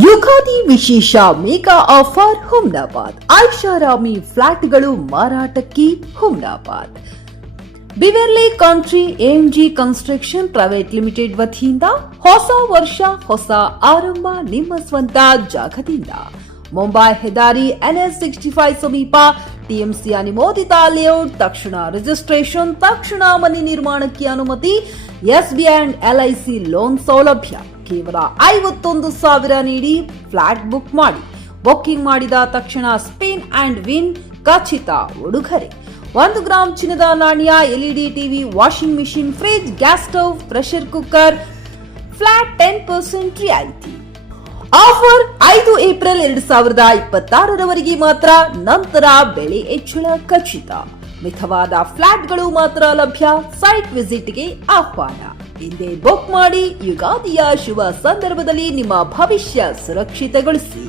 ಯುಗಾದಿ ವಿಶೇಷ mega offer Humnabad. ಐಷಾರಾಮಿ ಫ್ಲಾಟ್ಗಳು ಮಾರಾಟಕ್ಕೆ Humnabad. Beverly country AMG construction private limited ವತಿಯಿಂದ ಹೊಸ ವರ್ಷ ಹೊಸ ಆರಂಭ ನಿಮ್ಮ ಸ್ವಂತ ಜಾಗದಿಂದ. ಮುಂಬೈ ಹೆದ್ದಾರಿ NH65 ಸಮೀಪ ಟಿಎಂಸಿ ಅನುಮೋದಿತ ಲೇಔಟ್. ತಕ್ಷಣ ರಿಜಿಸ್ಟ್ರೇಷನ್, ತಕ್ಷಣ ಮನೆ ನಿರ್ಮಾಣಕ್ಕೆ ಅನುಮತಿ. SBI ಅಂಡ್ LIC ಲೋನ್ ಸೌಲಭ್ಯ. ಕೇವಲ 51,000 ನೀಡಿ ಫ್ಲಾಟ್ ಬುಕ್ ಮಾಡಿ. ಬುಕ್ಕಿಂಗ್ ಮಾಡಿದ ತಕ್ಷಣ ಸ್ಪಿನ್ ಅಂಡ್ ವಿನ್ ಖಚಿತ ಉಡುಗೊರೆ. 1 ಗ್ರಾಂ ಚಿನ್ನದ ನಾಣ್ಯ, LED TV, washing machine, fridge, gas stove, pressure cooker, flat 10% ರಿಯಾಯಿತಿ. ಆಫರ್ 5 ಏಪ್ರಿಲ್ 2026 ಮಾತ್ರ. ನಂತರ ಬೆಲೆ ಹೆಚ್ಚಳ ಖಚಿತ. ಮಿತವಾದ ಫ್ಲಾಟ್ಗಳು ಮಾತ್ರ ಲಭ್ಯ. ಸೈಟ್ ವಿಸಿಟ್ಗೆ ಆಹ್ವಾನ. ಹಿಂದೆ ಬುಕ್ ಮಾಡಿ. ಯುಗಾದಿಯ ಶುಭ ಸಂದರ್ಭದಲ್ಲಿ ನಿಮ್ಮ ಭವಿಷ್ಯ ಸುರಕ್ಷಿತಗೊಳಿಸಿ.